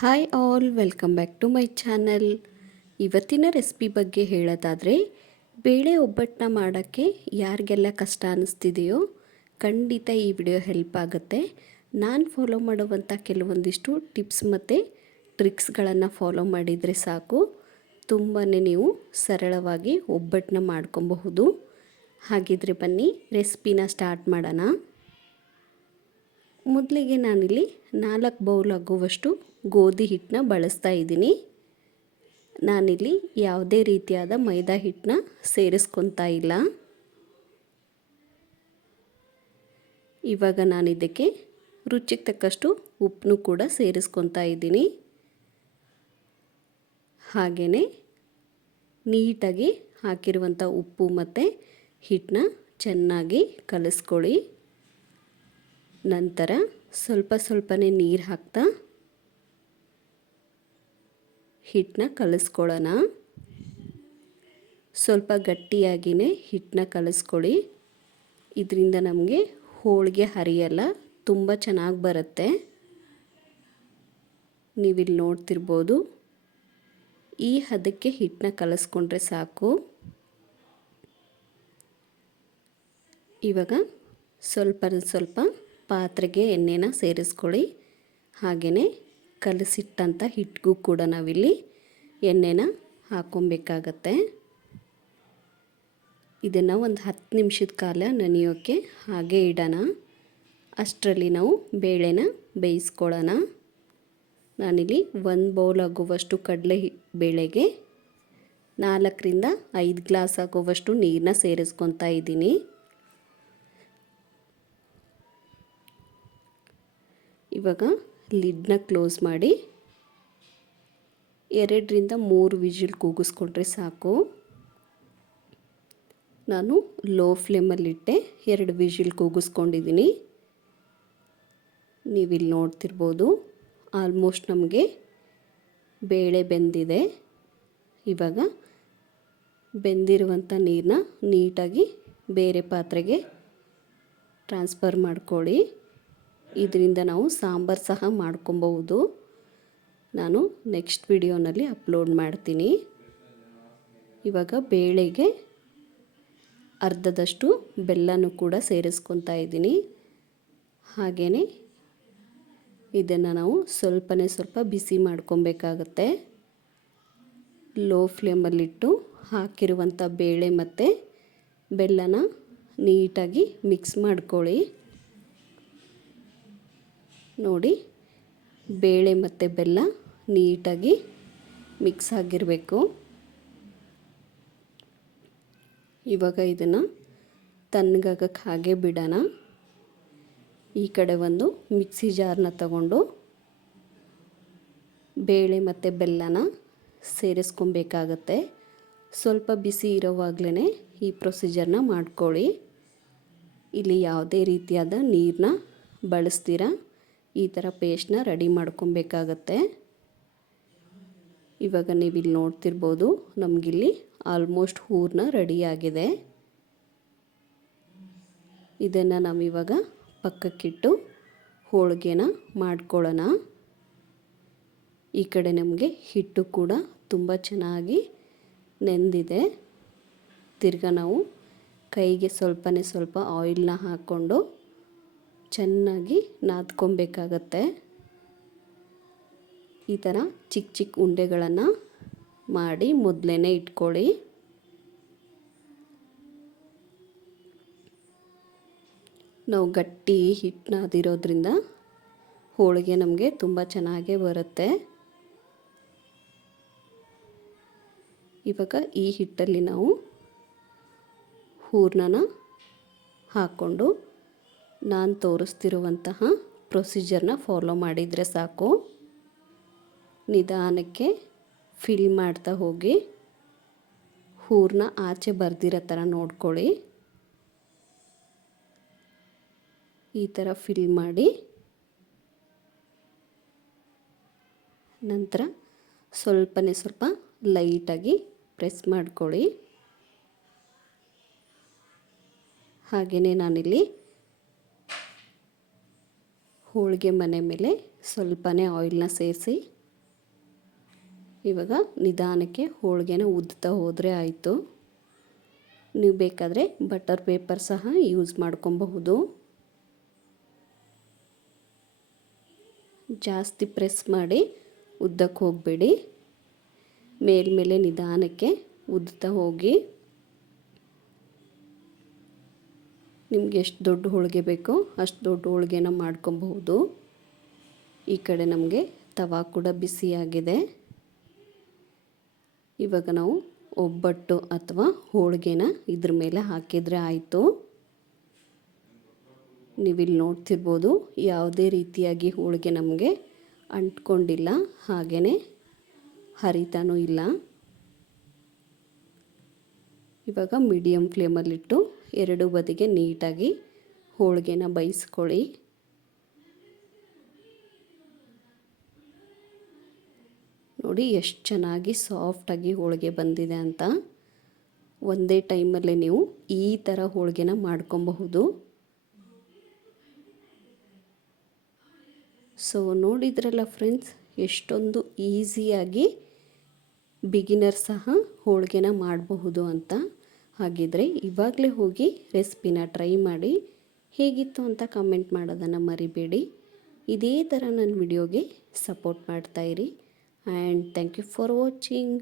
Hi all, welcome back to my channel. ಇವತ್ತಿನ recipe ಬಗ್ಗೆ ಹೇಳೋದಾದರೆ, ಬೇಳೆ ಒಬ್ಬಟ್ಟನ್ನ ಮಾಡೋಕ್ಕೆ ಯಾರಿಗೆಲ್ಲ ಕಷ್ಟ ಅನ್ನಿಸ್ತಿದೆಯೋ ಖಂಡಿತ ಈ ವಿಡಿಯೋ ಹೆಲ್ಪ್ ಆಗುತ್ತೆ. ನಾನು ಫಾಲೋ ಮಾಡುವಂಥ ಕೆಲವೊಂದಿಷ್ಟು ಟಿಪ್ಸ್ ಮತ್ತು ಟ್ರಿಕ್ಸ್ಗಳನ್ನು ಫಾಲೋ ಮಾಡಿದರೆ ಸಾಕು, ತುಂಬಾ ನೀವು ಸರಳವಾಗಿ ಒಬ್ಬಟ್ಟನ್ನ ಮಾಡ್ಕೊಬಹುದು. ಹಾಗಿದ್ರೆ ಬನ್ನಿ ರೆಸಿಪಿನ ಸ್ಟಾರ್ಟ್ ಮಾಡೋಣ. ಮೊದಲಿಗೆ ನಾನಿಲ್ಲಿ 4 ಬೌಲ್ ಆಗುವಷ್ಟು ಗೋಧಿ ಹಿಟ್ಟನ್ನ ಬಳಸ್ತಾ ಇದ್ದೀನಿ. ನಾನಿಲ್ಲಿ ಯಾವುದೇ ರೀತಿಯಾದ ಮೈದಾ ಹಿಟ್ಟನ್ನ ಸೇರಿಸ್ಕೊತಾ ಇಲ್ಲ. ಇವಾಗ ನಾನು ಇದಕ್ಕೆ ರುಚಿಗೆ ತಕ್ಕಷ್ಟು ಉಪ್ಪನ್ನು ಕೂಡ ಸೇರಿಸ್ಕೊತಾ ಇದ್ದೀನಿ. ಹಾಗೆಯೇ ನೀಟಾಗಿ ಹಾಕಿರುವಂಥ ಉಪ್ಪು ಮತ್ತು ಹಿಟ್ಟನ್ನ ಚೆನ್ನಾಗಿ ಕಲಿಸ್ಕೊಳ್ಳಿ. ನಂತರ ಸ್ವಲ್ಪ ಸ್ವಲ್ಪನೇ ನೀರು ಹಾಕ್ತಾ ಹಿಟ್ಟನ್ನ ಕಲಿಸ್ಕೊಳ್ಳೋಣ. ಸ್ವಲ್ಪ ಗಟ್ಟಿಯಾಗಿಯೇ ಹಿಟ್ಟನ್ನ ಕಲಿಸ್ಕೊಳ್ಳಿ. ಇದರಿಂದ ನಮಗೆ ಹೋಳಿಗೆ ಹರಿಯಲ್ಲ, ತುಂಬ ಚೆನ್ನಾಗಿ ಬರುತ್ತೆ. ನೀವಿಲ್ಲಿ ನೋಡ್ತಿರ್ಬೋದು, ಈ ಹದಕ್ಕೆ ಹಿಟ್ಟನ್ನ ಕಲಿಸ್ಕೊಂಡ್ರೆ ಸಾಕು. ಇವಾಗ ಸ್ವಲ್ಪ ಪಾತ್ರೆಗೆ ಎಣ್ಣೆನ ಸೇರಿಸ್ಕೊಳ್ಳಿ. ಹಾಗೆಯೇ ಕಲಸಿಟ್ಟಂಥ ಹಿಟ್ಟಿಗೂ ಕೂಡ ನಾವಿಲ್ಲಿ ಎಣ್ಣೆನ ಹಾಕ್ಕೊಬೇಕಾಗತ್ತೆ. ಇದನ್ನು ಒಂದು 10 ನಿಮಿಷದ ಕಾಲ ನೆನೆಯೋಕ್ಕೆ ಹಾಗೆ ಇಡೋಣ. ಅಷ್ಟರಲ್ಲಿ ನಾವು ಬೇಳೆನ ಬೇಯಿಸ್ಕೊಳ್ಳೋಣ. ನಾನಿಲ್ಲಿ 1 ಬೌಲ್ ಆಗುವಷ್ಟು ಕಡಲೆ ಬೇಳೆಗೆ 4ರಿಂದ 5 ಗ್ಲಾಸ್ ಆಗುವಷ್ಟು ನೀರನ್ನ ಸೇರಿಸ್ಕೊತಾ ಇದ್ದೀನಿ. ಇವಾಗ ಲಿಡ್ನ ಕ್ಲೋಸ್ ಮಾಡಿ 2ರಿಂದ 3 ವಿಜಿಲ್ ಕೂಗಿಸ್ಕೊಂಡ್ರೆ ಸಾಕು. ನಾನು ಲೋ ಫ್ಲೇಮಲ್ಲಿಟ್ಟೆ 2 ವಿಜಿಲ್ ಕೂಗಿಸ್ಕೊಂಡಿದ್ದೀನಿ. ನೀವಿಲ್ಲಿ ನೋಡ್ತಿರ್ಬೋದು, ಆಲ್ಮೋಸ್ಟ್ ನಮಗೆ ಬೇಳೆ ಬೆಂದಿದೆ. ಇವಾಗ ಬೆಂದಿರುವಂಥ ನೀರನ್ನ ನೀಟಾಗಿ ಬೇರೆ ಪಾತ್ರೆಗೆ ಟ್ರಾನ್ಸ್ಫರ್ ಮಾಡ್ಕೊಳ್ಳಿ. ಇದರಿಂದ ನಾವು ಸಾಂಬಾರು ಸಹ ಮಾಡ್ಕೊಬಹುದು. ನಾನು ನೆಕ್ಸ್ಟ್ ವಿಡಿಯೋನಲ್ಲಿ ಅಪ್ಲೋಡ್ ಮಾಡ್ತೀನಿ. ಇವಾಗ ಬೇಳೆಗೆ ಅರ್ಧದಷ್ಟು ಬೆಲ್ಲನೂ ಕೂಡ ಸೇರಿಸ್ಕೊತಾ ಇದ್ದೀನಿ. ಹಾಗೆಯೇ ಇದನ್ನು ನಾವು ಸ್ವಲ್ಪ ಬಿಸಿ ಮಾಡ್ಕೊಬೇಕಾಗತ್ತೆ. ಲೋ ಫ್ಲೇಮಲ್ಲಿಟ್ಟು ಹಾಕಿರುವಂಥ ಬೇಳೆ ಮತ್ತು ಬೆಲ್ಲನ ನೀಟಾಗಿ ಮಿಕ್ಸ್ ಮಾಡ್ಕೊಳ್ಳಿ. ನೋಡಿ, ಬೇಳೆ ಮತ್ತು ಬೆಲ್ಲ ನೀಟಾಗಿ ಮಿಕ್ಸ್ ಆಗಿರಬೇಕು. ಇವಾಗ ಇದನ್ನು ತಣ್ಣಗಾಗಕ್ಕೆ ಹಾಗೆ ಬಿಡೋಣ. ಈ ಕಡೆ ಒಂದು ಮಿಕ್ಸಿ ಜಾರ್ನ ತಗೊಂಡು ಬೇಳೆ ಮತ್ತು ಬೆಲ್ಲನ ಸೇರಿಸ್ಕೊಬೇಕಾಗತ್ತೆ. ಸ್ವಲ್ಪ ಬಿಸಿ ಇರೋವಾಗಲೇ ಈ ಪ್ರೊಸೀಜರ್ನ ಮಾಡ್ಕೊಳ್ಳಿ. ಇಲ್ಲಿ ಯಾವುದೇ ರೀತಿಯಾದ ನೀರನ್ನ ಬಳಸ್ತೀರ ಈ ಥರ ಪೇಸ್ಟ್ನ ರೆಡಿ ಮಾಡ್ಕೊಬೇಕಾಗತ್ತೆ. ಇವಾಗ ನೀವಿಲ್ಲಿ ನೋಡ್ತಿರ್ಬೋದು, ನಮಗಿಲ್ಲಿ ಆಲ್ಮೋಸ್ಟ್ ಹೂರಣ ರೆಡಿಯಾಗಿದೆ. ಇದನ್ನು ನಾವಿವಾಗ ಪಕ್ಕಕ್ಕಿಟ್ಟು ಹೋಳಿಗೆನ ಮಾಡ್ಕೊಳ್ಳೋಣ. ಈ ಕಡೆ ನಮಗೆ ಹಿಟ್ಟು ಕೂಡ ತುಂಬ ಚೆನ್ನಾಗಿ ನೆಂದಿದೆ. ತಿರ್ಗಾ ನಾವು ಕೈಗೆ ಸ್ವಲ್ಪ ಆಯಿಲ್ನ ಹಾಕ್ಕೊಂಡು ಚೆನ್ನಾಗಿ ನಾದ್ಕೊಬೇಕಾಗತ್ತೆ. ಈ ಥರ ಚಿಕ್ಕ ಉಂಡೆಗಳನ್ನು ಮಾಡಿ ಮೊದಲೇ ಇಟ್ಕೊಳ್ಳಿ. ನಾವು ಗಟ್ಟಿ ಹಿಟ್ಟು ನಾದಿರೋದ್ರಿಂದ ಹೋಳಿಗೆ ನಮಗೆ ತುಂಬ ಚೆನ್ನಾಗೇ ಬರುತ್ತೆ. ಇವಾಗ ಈ ಹಿಟ್ಟಲ್ಲಿ ನಾವು ಹೂರ್ಣನ ಹಾಕ್ಕೊಂಡು ನಾನು ತೋರಿಸ್ತಿರುವಂತಹ ಪ್ರೊಸೀಜರ್ನ ಫಾಲೋ ಮಾಡಿದರೆ ಸಾಕು. ನಿಧಾನಕ್ಕೆ ಫಿಲ್ ಮಾಡ್ತಾ ಹೋಗಿ ಹೂರಣ ಆಚೆ ಬರ್ದಿರೋ ಥರ ನೋಡ್ಕೊಳ್ಳಿ. ಈ ಥರ ಫಿಲ್ ಮಾಡಿ ನಂತರ ಸ್ವಲ್ಪ ಲೈಟಾಗಿ ಪ್ರೆಸ್ ಮಾಡ್ಕೊಳ್ಳಿ. ಹಾಗೆಯೇ ನಾನಿಲ್ಲಿ ಹೋಳಿಗೆ ಮನೆ ಮೇಲೆ ಸ್ವಲ್ಪನೇ ಆಯಿಲ್ನ ಸೇರಿಸಿ ಇವಾಗ ನಿಧಾನಕ್ಕೆ ಹೋಳಿಗೆನ ಉದ್ದುತ್ತಾ ಹೋದರೆ ಆಯಿತು. ನೀವು ಬೇಕಾದರೆ ಬಟರ್ ಪೇಪರ್ ಸಹ ಯೂಸ್ ಮಾಡ್ಕೊಬಹುದು. ಜಾಸ್ತಿ ಪ್ರೆಸ್ ಮಾಡಿ ಉದ್ದಕ್ಕೆ ಹೋಗಬೇಡಿ, ಮೇಲ್ಮೇಲೆ ನಿಧಾನಕ್ಕೆ ಉದ್ದುತ್ತಾ ಹೋಗಿ. ನಿಮಗೆ ಎಷ್ಟು ದೊಡ್ಡ ಹೋಳಿಗೆ ಬೇಕೋ ಅಷ್ಟು ದೊಡ್ಡ ಹೋಳಿಗೆನ ಮಾಡ್ಕೊಬಹುದು. ಈ ಕಡೆ ನಮಗೆ ತವಾ ಕೂಡ ಬಿಸಿಯಾಗಿದೆ. ಇವಾಗ ನಾವು ಒಬ್ಬಟ್ಟು ಅಥವಾ ಹೋಳಿಗೆನ ಇದ್ರ ಮೇಲೆ ಹಾಕಿದರೆ ಆಯಿತು. ನೀವಿಲ್ಲಿ ನೋಡ್ತಿರ್ಬೋದು, ಯಾವುದೇ ರೀತಿಯಾಗಿ ಹೋಳಿಗೆ ನಮಗೆ ಅಂಟ್ಕೊಂಡಿಲ್ಲ, ಹಾಗೆಯೇ ಹರಿತಾನೂ ಇಲ್ಲ. ಇವಾಗ ಮೀಡಿಯಮ್ ಫ್ಲೇಮಲ್ಲಿಟ್ಟು ಎರಡು ಬದಿಗೆ ನೀಟಾಗಿ ಹೋಳಿಗೆನ ಬೇಯಿಸ್ಕೊಳ್ಳಿ. ನೋಡಿ ಎಷ್ಟು ಚೆನ್ನಾಗಿ ಸಾಫ್ಟಾಗಿ ಹೋಳಿಗೆ ಬಂದಿದೆ ಅಂತ. ಒಂದೇ ಟೈಮಲ್ಲೇ ನೀವು ಈ ಥರ ಹೋಳಿಗೆನ ಮಾಡ್ಕೊಬಹುದು. ಸೊ ನೋಡಿದ್ರಲ್ಲ ಫ್ರೆಂಡ್ಸ್, ಎಷ್ಟೊಂದು ಈಸಿಯಾಗಿ ಬಿಗಿನರ್ ಸಹ ಹೋಳಿಗೆನ ಮಾಡಬಹುದು ಅಂತ. ಹಾಗಿದ್ರೆ ಇವಾಗಲೇ ಹೋಗಿ ರೆಸಿಪಿನ ಟ್ರೈ ಮಾಡಿ ಹೇಗಿತ್ತು ಅಂತ ಕಮೆಂಟ್ ಮಾಡೋದನ್ನು ಮರಿಬೇಡಿ. ಇದೇ ಥರ ನನ್ನ ವಿಡಿಯೋಗೆ ಸಪೋರ್ಟ್ ಮಾಡ್ತಾಯಿರಿ. And thank you for watching.